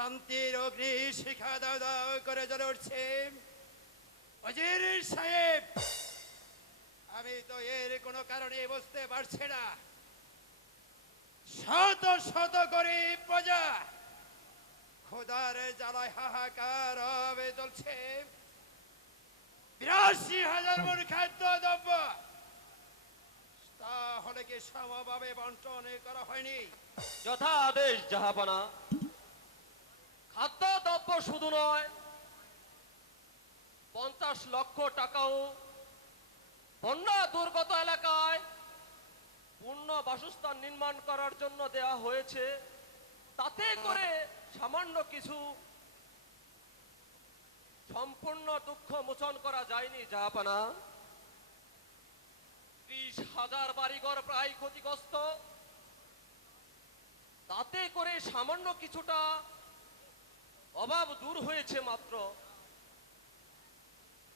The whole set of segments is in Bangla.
শান্তির অগ্নি শিখা দাও দাও করে জ্বলে উঠছে। ওজির সাহেব, আমি তো এর কোনো কারণে বুঝতে পারছি না। শত শত করে প্রজা খোদার জ্বালায় হাহাকার হবে চলছে। ৮২,০০০ মণ খাদ্য দ্রব্য তাহলে কি সমভাবে বন্টন করা হয়নি? যথা আদেশ জাহাপনা। খাদ্য দ্রব্য শুধু নয়, ৫০ লক্ষ টাকাও বন্যা দুর্গত এলাকায় পূর্ণ বাসস্থান নির্মাণ করার জন্য দেওয়া হয়েছে। তাতে করে সামান্য কিছু সম্পূর্ণ দুঃখ মোচন করা যায়নি জাহাপানা। ৩০,০০০ বাড়িঘর প্রায় ক্ষতিগ্রস্ত, তাতে করে সামান্য কিছুটা অভাব দূর হয়েছে মাত্র।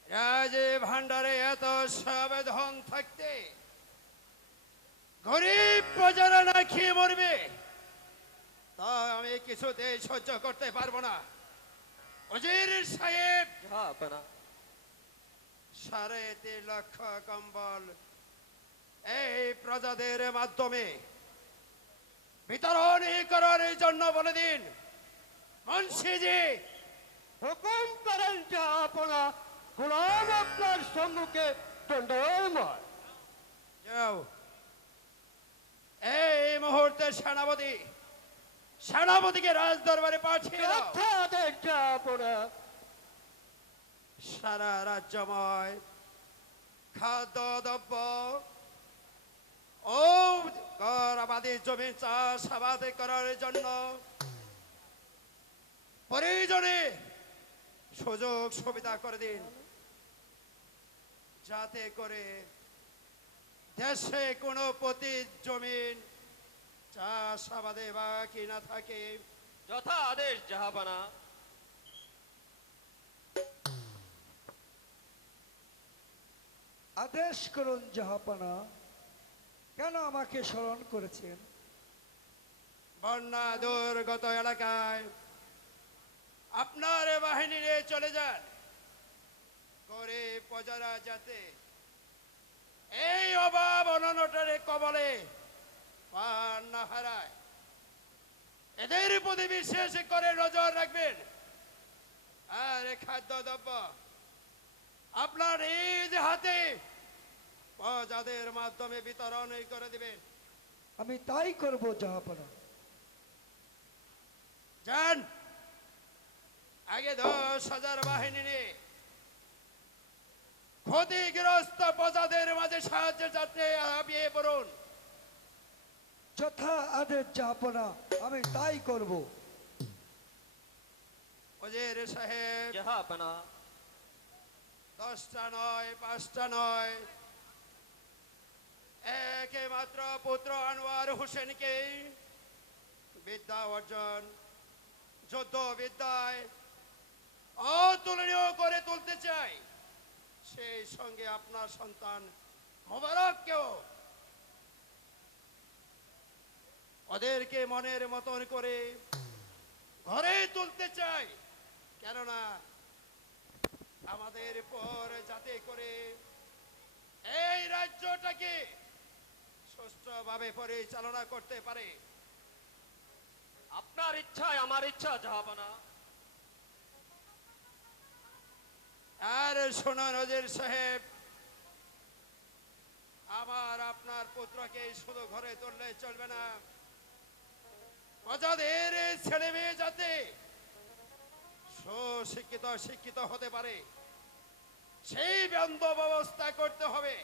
রাজে ভান্ডারে এত সব ধন থাকতে গরিব প্রজারা না খেয়ে মরবে, তা আমি কিছুতে সহ্য করতে পারবো না। ওজির সাহেব, জাহাপানা। ৩.৫ লক্ষ কম্বল এই প্রজাদের মাধ্যমে বিতরণ করার জন্য বলে দিন। মুন্সিজি, হুকুম করেন জাহাপনা, গোলাম আপনার সম্মুখে দণ্ডায়মান। যাও, এই মুহূর্তে সেনাপতিকে রাজ দরবারে পাঠিয়ে দাও। যথা আদেশ জাহাপনা। সারা রাজ্যময় খাদ্য দ্রব্য ও গড়াবাদী জমি চাষাবাদ করার জন্য প্রয়োজনে সুযোগ সুবিধা করে দিন, যাতে করে দেশে কোনো প্রতি জমিন চাষাবাদে বাকি না থাকে। যথা আদেশ জাহাপানা। আদেশ করুন জাহাপানা, কেন আমাকে স্মরণ করেছেন? বন্যা দুর্গত এলাকায় আপনার বাহিনী নিয়ে চলে যান, গরিব প্রজারা যাতে এই অভাব অনটনের কবলে প্রাণ না হারায়, এদের প্রতি বিশেষ করে নজর রাখবেন। আর খাদ্য দ্রব্য আপনার নিজ হাতে প্রজাদের মাধ্যমে বিতরণ করে দিবেন। আমি তাই করব জাহাপানা। যান, আগে ১০,০০০ বাহিনী নিয়ে ক্ষতিগ্রস্ত প্রজাদের মাঝে সাহায্যের যাত্রে হাঁপিয়ে পড়ুন। যথা আদেশ জাহাপানা, আমি তাই করব। ওজির সাহেব, জাহাপানা। ১০টা নয়, ৫টা নয়, একমাত্র পুত্র আনোয়ার হোসেনকে বিদ্যা অর্জন, যুদ্ধ বিদ্যায় অতুলনীয় করে তুলতে চাই। সেই সঙ্গে আপনার সন্তান মোবারককেও ওদেরকে মনের মতন করে ঘরে তুলতে চাই। কেননা আমাদের পর যাতে করে এই রাজ্যটাকে সুষ্ঠুভাবে পরিচালনা করতে পারে। আপনার ইচ্ছায় আমার ইচ্ছা জাহাপানা। আর শুনুন ওজির সাহেব, আমার আপনার পুত্রকে শুধু ঘরে তুললে চলবে না, প্রজাদের ছেলে মেয়ে যাতে সুশিক্ষিত শিক্ষিত হতে পারে সেই ব্যবস্থা করতে হবে।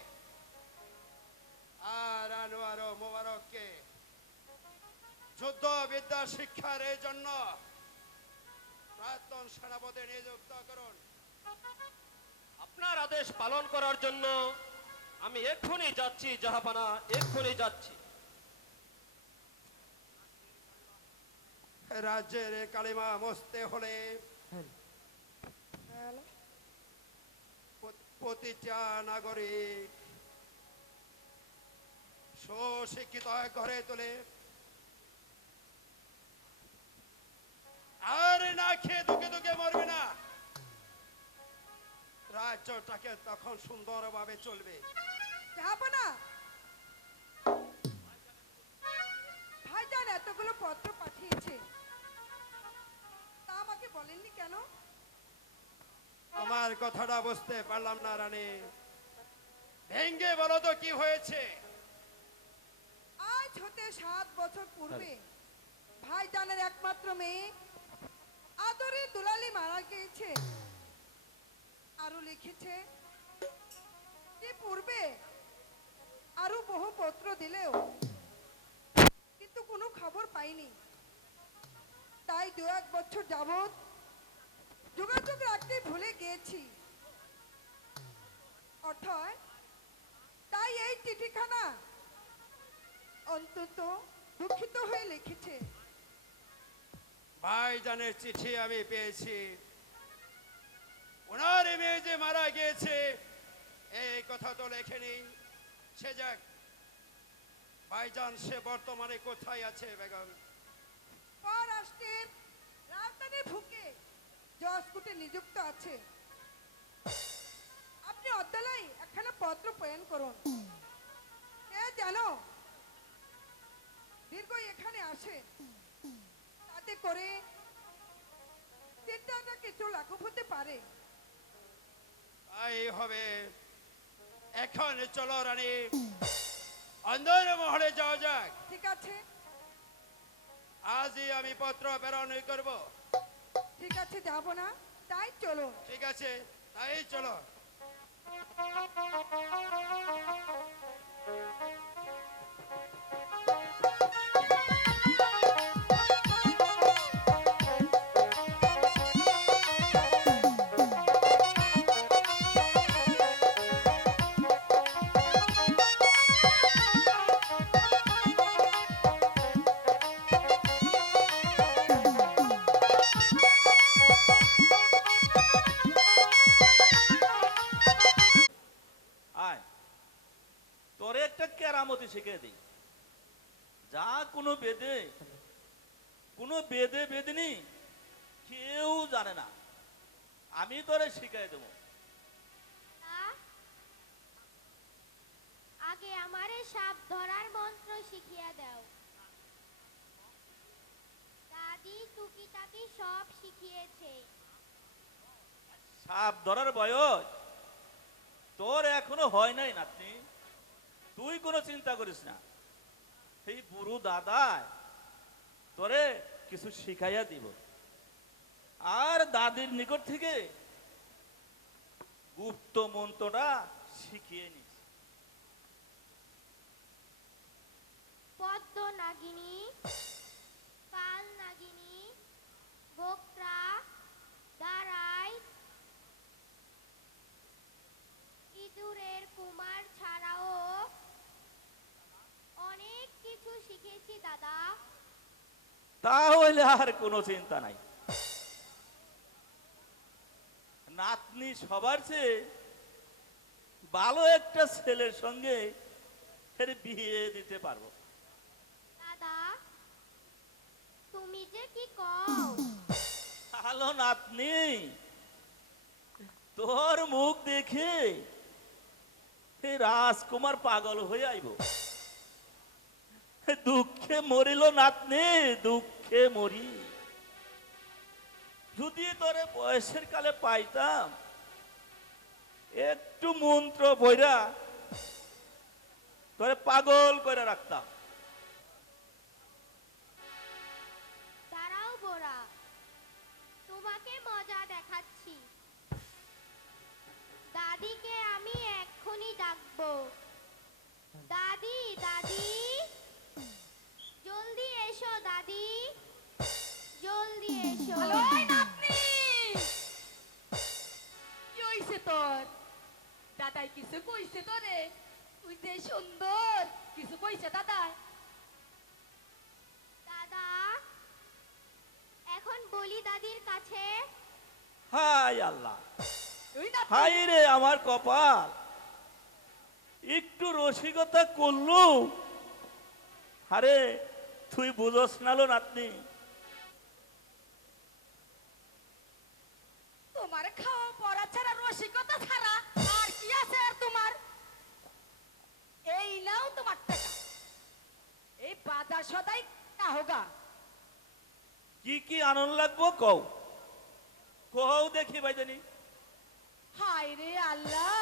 আর আনোয়ার ও মোবারককে যুদ্ধ বিদ্যা শিক্ষার জন্য প্রাক্তন সেনাপতি নিযুক্ত করুন। আপনার আদেশ পালন করার জন্য আমি এক্ষুনি যাচ্ছি জাহাপানা, এক্ষুনি যাচ্ছি। রাজ্যের কালিমা মুছতে হলে প্রতিটা নাগরিক সুশিক্ষিত ঘরে তোলে। আর খেয়ে দুকে দুকে মরবে না, রাজ্যটাকে তখন সুন্দরভাবে চলবে। যাবো না। ভাইজান এতগুলো পত্র পাঠিয়েছে, তা আমাকে বলেননি কেন? তোমার কথাটা বুঝতে পারলাম না রানী, ভেঙ্গে বলো তো কি হয়েছে। আজ হতে 7 বছর পূর্বে ভাইজানের একমাত্র মেয়ে আদরের দুলালি মারা গিয়েছে। আরো লিখেছে যে পূর্বে আরো বহু পত্র দিলেও কিন্তু কোনো খবর পাইনি। তাই 2-1 বছর যাবত যোগাযোগ রাখতে ভুলে গিয়েছি। অর্থাৎ তাই এই চিঠিখানা অন্তত দুঃখিত হয়ে লিখেছে। ভাইজানের চিঠি আমি পেয়েছি, ওনার মেয়ে যে মারা গিয়েছে এই কথা তো লেখেনি। সে যাক, ভাইজান সে বর্তমানে কোথায় আছে বেগম? পররাষ্ট্রের রাজধানী ভুকে জজকুটে নিযুক্ত আছে। আপনি অদ্যালয় একখানা পত্র প্রেরণ করুন, এ যেন দীর্ঘ এখানে আসে, তাতে করে চিন্তাটা কিছু লাঘব হতে পারে। তাই হবে। এখন চলো রানী, অন্দর মহলে যাওয়া যাক। ঠিক আছে, আজই আমি পত্র প্রেরণ করব। ঠিক আছে, যাব না তাই চলো। ঠিক আছে, তাই চলো। আয়, তোরে একটা কেরামতি শিখে দিই। যা কোনো বেদে বেদিনী কেউ জানে না, আমি তোরে শিখাই দেবো। আগে আমারে সাপ ধরার মন্ত্র শিখিয়া দাও। দাদি টুকিটাকি সব শিখিয়েছে। সাপ ধরার বয়স তোর এখনো হয় নাই নাতনি, তুই কোনো চিন্তা করিস না। এই বুড়ো দাদা তোরে কিছু শিখাইয়া দিব, আর দাদির নিকট থেকে গুপ্ত মন্ত্রটা শিখিয়ে নিস। পদ্ম নাগিনী, কাল নাগিনী, বকরা, দাঁড়াই, ইঁদুরের কুমার ছাড়াও অনেক কিছু শিখেছি দাদা। তাহলে আর কোনো চিন্তা নাই, নাতনি সবার চেয়ে ভালো একটা ছেলের সঙ্গে এর বিয়ে দিতে পারবো। দাদা তুমি যে কি কও। ভালো নাতনি, তোর মুখ দেখে এই রাজকুমার পাগল হয়ে আইব। দুঃখে মরিল নাতনি, দুঃখে মরি। যদি তোরে বয়সের কালে পাইতাম, একটু মন্ত্র বইরা তোরে পাগল করে রাখতাম। দাঁড়াও বোরা, তোমাকে মজা দেখাচ্ছি। দাদিকে আমি এক্ষুনি ডাকবো। দাদি, দাদি, জলদি এসো দাদি, জলদি এসো। ওই নাতনি, কি হইছে তোর? দাদাই কিছু কইছে তোরে? তুই যে সুন্দর, কিছু কইছে দাদাই? দাদা এখন বলি দাদির কাছে। হায় আল্লাহ, ওই নাতনি, হাই রে আমার কপাল, একটু রসিকতা করলু। আরে তুই বুঝস না লো নাতনি, তোমার খাওয়া পড়া ছাড়া রসিকতা ছাড়া আর কি আছে আর তোমার? এই নাও তোমার টাকা, এই বাজার সদাই হোগা। কি কি আনন্দ লাগবো কও, কও দেখি ভাইজানি। হায় রে আল্লাহ,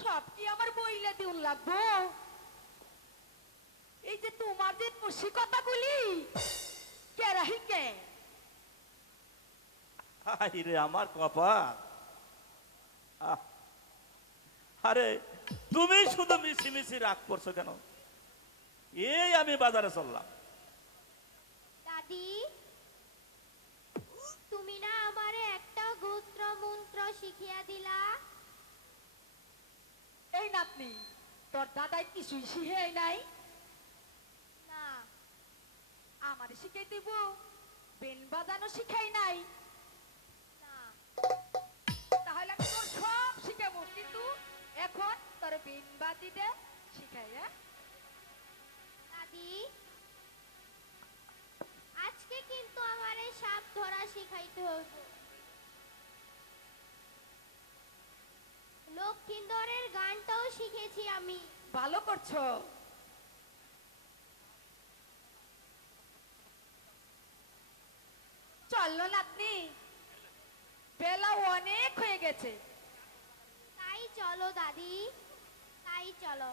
সব কি আমার বইলে দিন লাগবো? এই যে তোমার যে রসিকতাগুলি কেরাহি কে? হাই রে আমার কপাল। আহ, আরে তুমি শুধু মিছি মিছি রাগ করছো কেন? এই আমি বাজারে চললাম। দাদি, তুমি না আমারে একটা গোত্র মন্ত্র শিখিয়া দিলা? এই নাতনি, তোর দাদাই কিছুই শিখে নাই? না। আমার শিখাই দিব? বেন বাজানো শিখাই নাই? না। তাহলে আমি তোর সব শিখাবো, কিন্তু এখন তোর বেন বাজিতে শিখাই। হ্যাঁ দাদি, আজকে কিন্তু আমারে সাপ ধরা শিখাইতে হইব। লক্ষ্মীন্দরের গানটাও শিখেছি আমি। ভালো করছো। চলো নাতনি, বেলা অনেক হয়ে গেছে। তাই চলো দাদি, তাই চলো।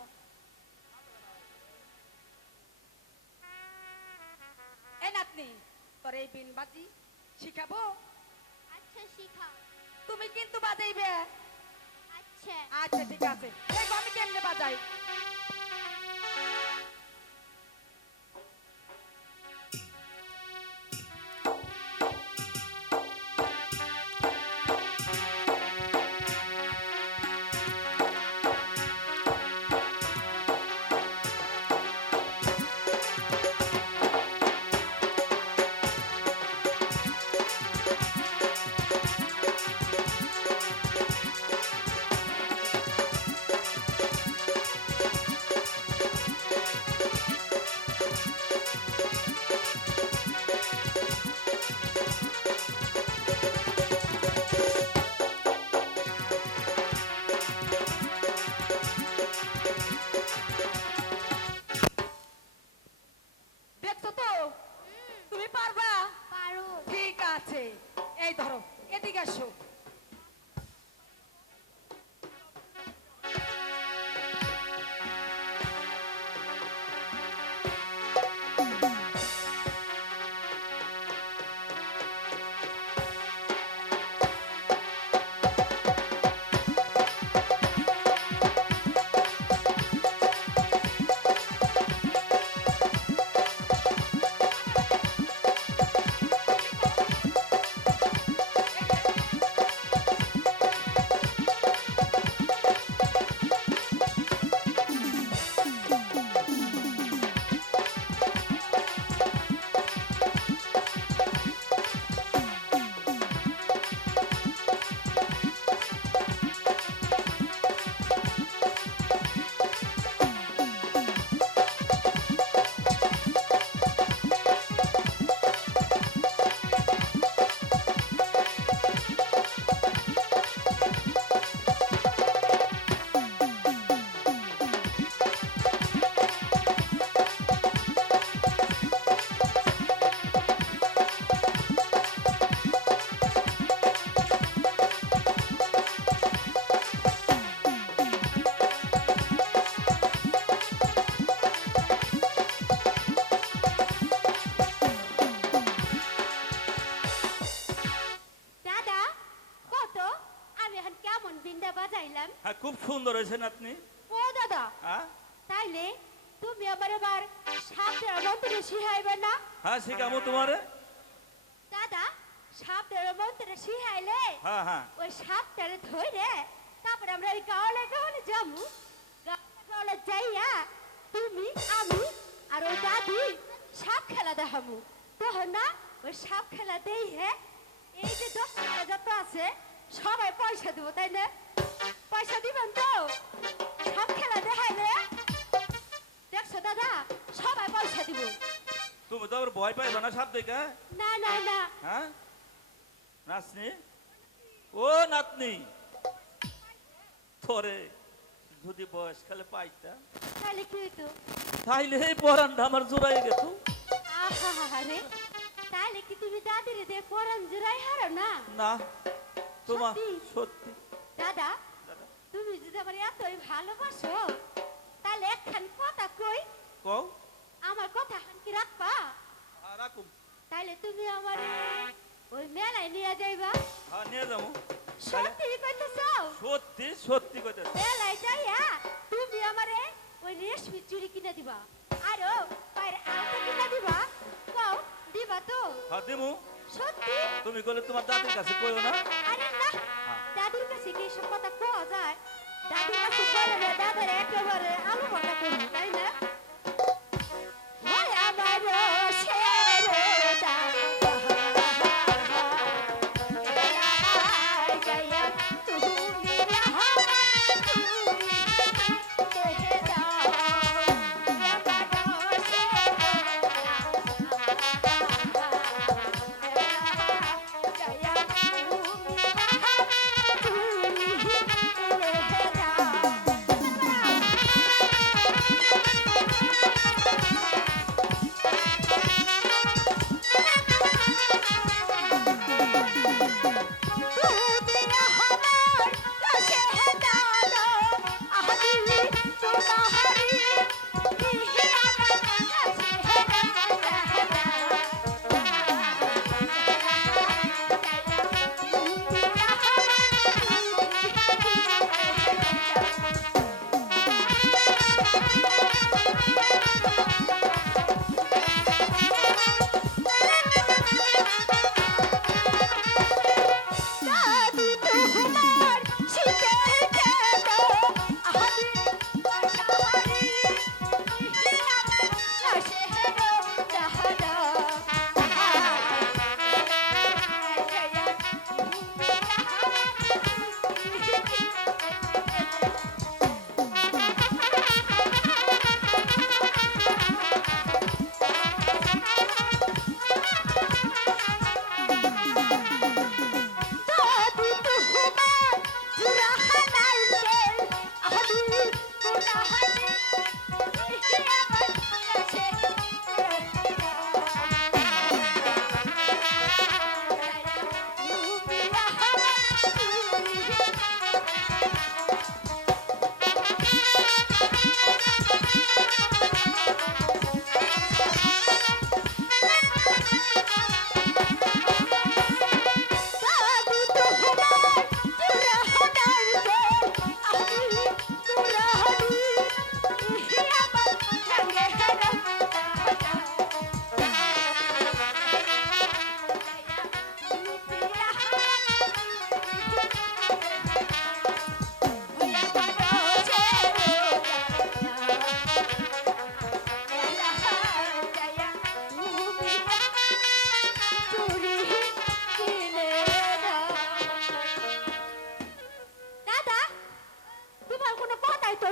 এ নাতনি, তোর এই বিন বাজি শিখাবো? আচ্ছা শিখাও। তুমি কিন্তু বাজাইবে। আচ্ছা। আচ্ছা ঠিক আছে, দেখো আমি কেমনে বাজাই। দেখছো তো তুমি পারবা? পারো। ঠিক আছে, এই ধরো, এদিকে আসো। দাদা, কত আমি এখন কেমন বিন্দা বাজাইলাম? হ্যাঁ খুব সুন্দর হয়েছে নাতনি। ও দাদা, হ্যাঁ তাইলে তুমি আমার এবার সাপ ধরা মন্ত্র শিখাইবে না? হ্যাঁ শিখাবো তোমারে। দাদা, সাপ ধরা মন্ত্র শিখাইলে হ্যাঁ হ্যাঁ ওই সাপটারে ধরে তারপরে আমরা ওই গাওয়ালে গাওয়ালে যাবো। গাওয়ালে গাওয়ালে যাইয়া তুমি, আমি আর ওই দাদি সাপ খেলা দেখাবো। তখন না ওই সাপ খেলা দেই, হ্যাঁ এই যে 10 টাকা যত আছে সবাই পয়সা দিব, তাই না? পয়সা দিবেন তো? সাপ খেলা দেখাইলে দেখছো দাদা, সবাই পয়সা দিব। তুমি তো আবার ভয় পাইবে না সাপ দেখে? না না না, হ্যাঁ নাচনি ও নাতনি, তোরে যদি বয়সকালে পাইতাম তাহলে কি হইতো? তাইলে এই পরানটা আমার জোড়াই গেত। আহারে, তাহলে কি তুমি দাদির দিয়ে পরান জুড়াই হারো না? না তোমার সত্যি? সত্যি দাদা, দাদা, তুমি যদি আমার এতই ভালোবাসো, তাহলে একখান কথা কই, কও। আমার কথা হানকি রাখবা? রাখুম। তাইলে তুমি আমার ওই মেলায় নিয়ে যাইবা? হ্যাঁ নিয়ে যাবো। সত্যি কইতেছ? সত্যি সত্যি কইতেছি। মেলায় যাইয়া তুমি আমারে ওই রেশমি চুড়ি কিনে দিবা, আরো পায়ের আলতা কিনে দিবা। কও দিবা তো? হ্যাঁ দিমু। সত্যি? তুমি কইলে তোমার দাদির কাছে কইও না। আরে না, দাদির কাছে কি এসব কথা কোয়া যায়? দাদির কাছে কইলে দাদার একেবারে আলু ভর্তা করবো, তাই না? ওই আমার শেরে দাদা, গায়া তুমি আমার তুমি দেহে দাও, আমার শেরে গায়া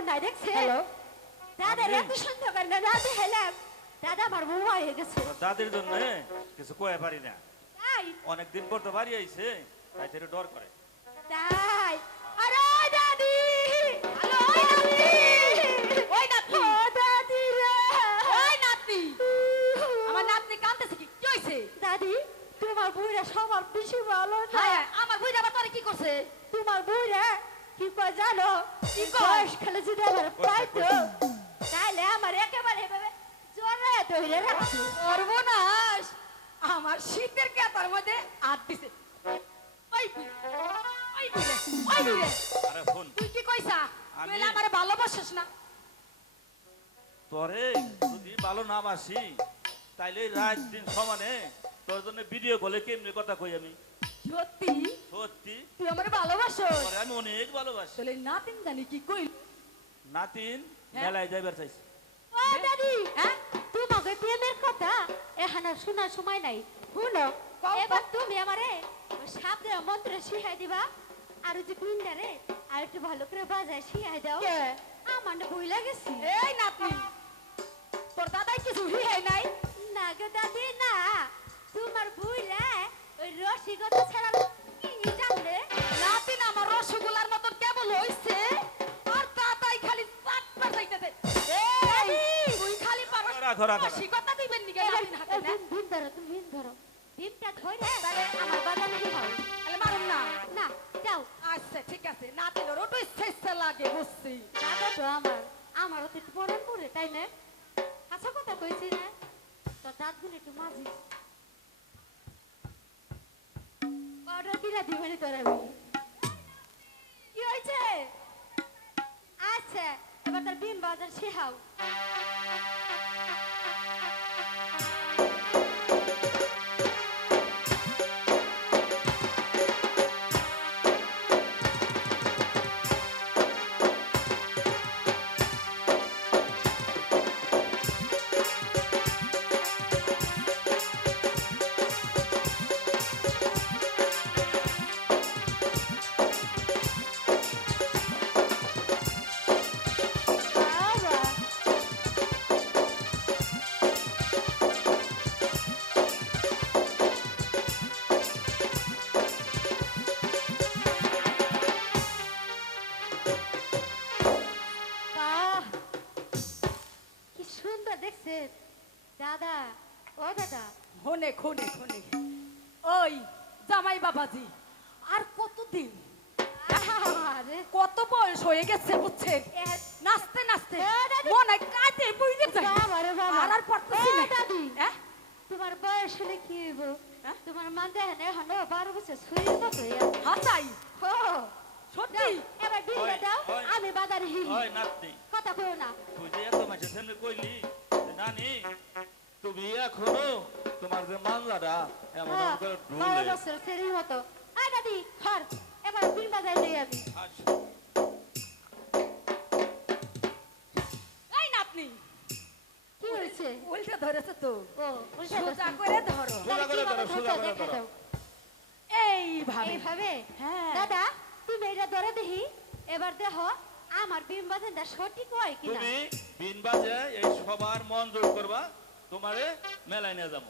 নাই দেখছে? হ্যালো দাদার এত সুন্দর করে না দাদা হেলাম, দাদা আমার বৌমা হয়ে গেছে। তোর দাদির জন্য কিছু কয়ে পারি না, তাই অনেকদিন পর তো বাড়ি আইছে, তাই তোর ডর করে। তাই আরে ওই দাদি, হ্যালো ওই দাদি, ওই নাতনি, ও দাদি রে, ওই নাতনি, আমার নাতনি কাঁদতেছে কি? কি হইছে? দাদি তোমার বউরা সবার বেশি ভালো না। হায় হায়, আমার বুইড়া আবার তোরে কি করছে? তোমার বউরা কি কয় জানো? কি কয়? বয়স খেলে যদি আমার পাইতো তাহলে আমার একেবারে এভাবে জোরে ধরে রাখতো। সর্বনাশ, আমার শীতের কেতার মধ্যে হাত দিছে। ওই বুইড়া, ওই বুইড়া, ওই বুইড়া, আরে ফোন তুই কি কইছা? আমি- তুই আমারে ভালোবাসিস না? তোরে যদি ভালো না বাসি তাইলে রাত দিন সমানে তোর জন্য ভিডিও কলে কেমনি কথা কই আমি। সত্যি সত্যি তুই আমারে ভালোবাসিস? তোরে আমি অনেক ভালোবাসি। তাহলে নাতিন জানি কি কইল? নাতিন হ্যাঁ? মেলায় যাইবার চাইছি। ও দাদি, হ্যাঁ? তোমাকে প্রেমের কথা এখানে শোনার সময় নাই। শুনো, কও, এবার তুমি আমারে ওই সাপদের মন্ত্র শিখাই দিবা, আর ওই যে কুইন্ডারে আর একটু ভালো করে বাজায় শিখাই দাও। কে? আমার না ভুল লাগেছে। এই নাতনি, তোর দাদাই কিছু হিহাই নাই? না গো দাদি না, তোমার ভুলে ওই রসিকতা ছাড়া কি জানলে? রাখো রাখো রাখো। রসিকতা দিবেন নিকে এবার নাতিন হাতে না ভীম ধরো তুমি ভীম ধরো ভীমটা ধরে আমার বাজারে শিখাও তাহলে মারুন না না যাও আচ্ছা ঠিক আছে নাতিনের ওটা ইচ্ছা ইচ্ছা লাগে বুঝছি দাদা তো আমারও তো একটু পরে পড়ে তাই না আচ্ছা কথা কইছি না তো দাঁতগুলো একটু মাঝি অর্ডার দিলা দিবেনি তোর আমি কি হয়েছে আচ্ছা এবার তার বিন বাজার শেখাও বাবা বাহ কি সুন্দর দেখছেন দাদা ও দাদা হনে খুনে খুনে ওই জামাই বাবাজি আর কতদিন আরে কত বয়স হয়ে গেছে বুঝছেন এ- নাচতে নাচতে এ দাদি। মনে কাটে বুঝতে যাই বাবা রে বাবা আর পারতেছি এ না দাদি হ্যাঁ তোমার বয়স হলে কি হইব হ্যাঁ? তোমার মান দেখেন এখন 12 বছর শরীর মতো হয়ে আছে হাসাই ও সত্যি এবার বিলটা হয়, দাও হয়। আমি বাজারে হিহি ওই নাতনি কথা কইও না তুই যে এত মাসের সামনে কইলি যে নানি তুমি এখনো তোমার যে মানলাটা এমন হ্যাঁ, করে 12 ঢুলে বছর শরীর মতো আয় দাদি ধর এবার বিল বাজারে লই আমি আচ্ছা এই নাতনি কি হয়েছে উল্টে ধরেছে তো ও বুঝতে সোজা পারছি। করে ধরো সোজা করে ধরো, সোজা করে দেখা ধরো। দাও। এইভাবে এইভাবে হ্যাঁ। দাদা তুমি এটা ধরে দেখি এবার দেখো আমার বিম বাজানটা সঠিক হয় কিনা তুমি বিন বাজে এই সবার মন জোর করবা তোমারে মেলায় নিয়ে যাবো